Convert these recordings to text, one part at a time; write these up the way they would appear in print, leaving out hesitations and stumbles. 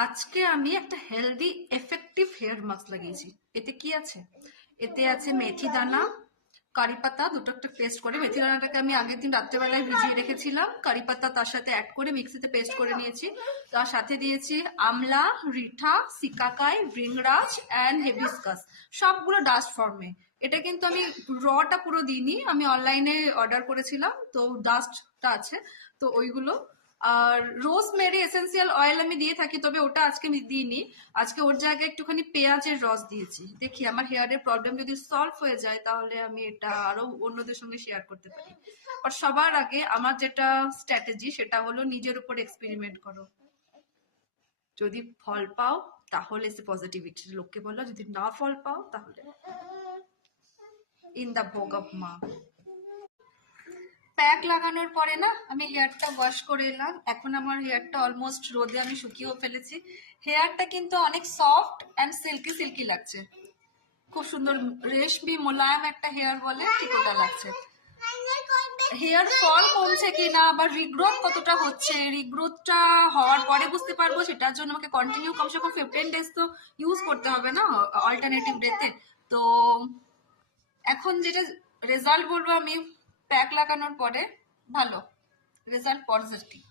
আজকে আমি একটা হেলদি এফেক্টিভ হেয়ার মাস্ক লাগিয়েছি। এতে কি আছে? এতে আছে মেথি দানা, কারি পাতা, দুটো একটা পেস্ট করে। মেথি দানাটাকে আমি আগের দিন রাত্রেবেলায় ভিজিয়ে রেখেছিলাম, কারি পাতা তার সাথে অ্যাড করে মিক্সিতে পেস্ট করে নিয়েছি। তার সাথে দিয়েছি আমলা, রিঠা, সিকাকাই, ভৃংরাজ অ্যান্ড হেবিস্কাস, সবগুলো ডাস্ট ফর্মে। এটা কিন্তু আমি রটা পুরো দিইনি, আমি অনলাইনে অর্ডার করেছিলাম, তো ডাস্টটা আছে, তো ওইগুলো। আর রোজমেরি এসেন্সিয়াল অয়েল আমি দিয়ে থাকি, তবে ওটা আজকে আমি দিইনি। আজকে ওর জায়গায় একটুখানি পেঁয়াজের রস দিয়েছি। দেখি আমার হেয়ারের প্রবলেম যদি সলভ হয়ে যায় তাহলে আমি এটা আরো অন্যদের সঙ্গে শেয়ার করতে পারি। আর সবার আগে আমার যেটা স্ট্র্যাটেজি সেটা হলো নিজের উপর এক্সপেরিমেন্ট করো। যদি ফল পাও তাহলে সে পজিটিভিটি লোককে বলো, যদি না ফল পাও তাহলে ইন দ্য ভোগ অফ মা। প্যাক লাগানোর পরে না আমি হেয়ারটা ওয়াশ করে এলাম। এখন আমার হেয়ারটা অলমোস্ট রোদে আমি শুকিয়েও ফেলেছি। হেয়ারটা কিন্তু অনেক সফট অ্যান্ড সিল্কি সিল্কি লাগছে, খুব সুন্দর রেশমি মোলায়েম একটা হেয়ার বলে ঠিক ওটা লাগছে। হেয়ার ফল কমছে কিনা বা রিগ্রোথ কতটা হচ্ছে, রিগ্রোথটা হওয়ার পরে বুঝতে পারবো। সেটার জন্য আমাকে কন্টিনিউ কমসে কম 15 ডেজ তো ইউজ করতে হবে না, অল্টারনেটিভ ডেতে। তো এখন যেটা রেজাল্ট বলবো আমি, প্যাক লাগানোর পরে ভালো রেজাল্ট, পজিটিভ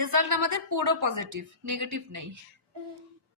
রেজাল্ট, আমাদের পুরো পজিটিভ, নেগেটিভ নেই।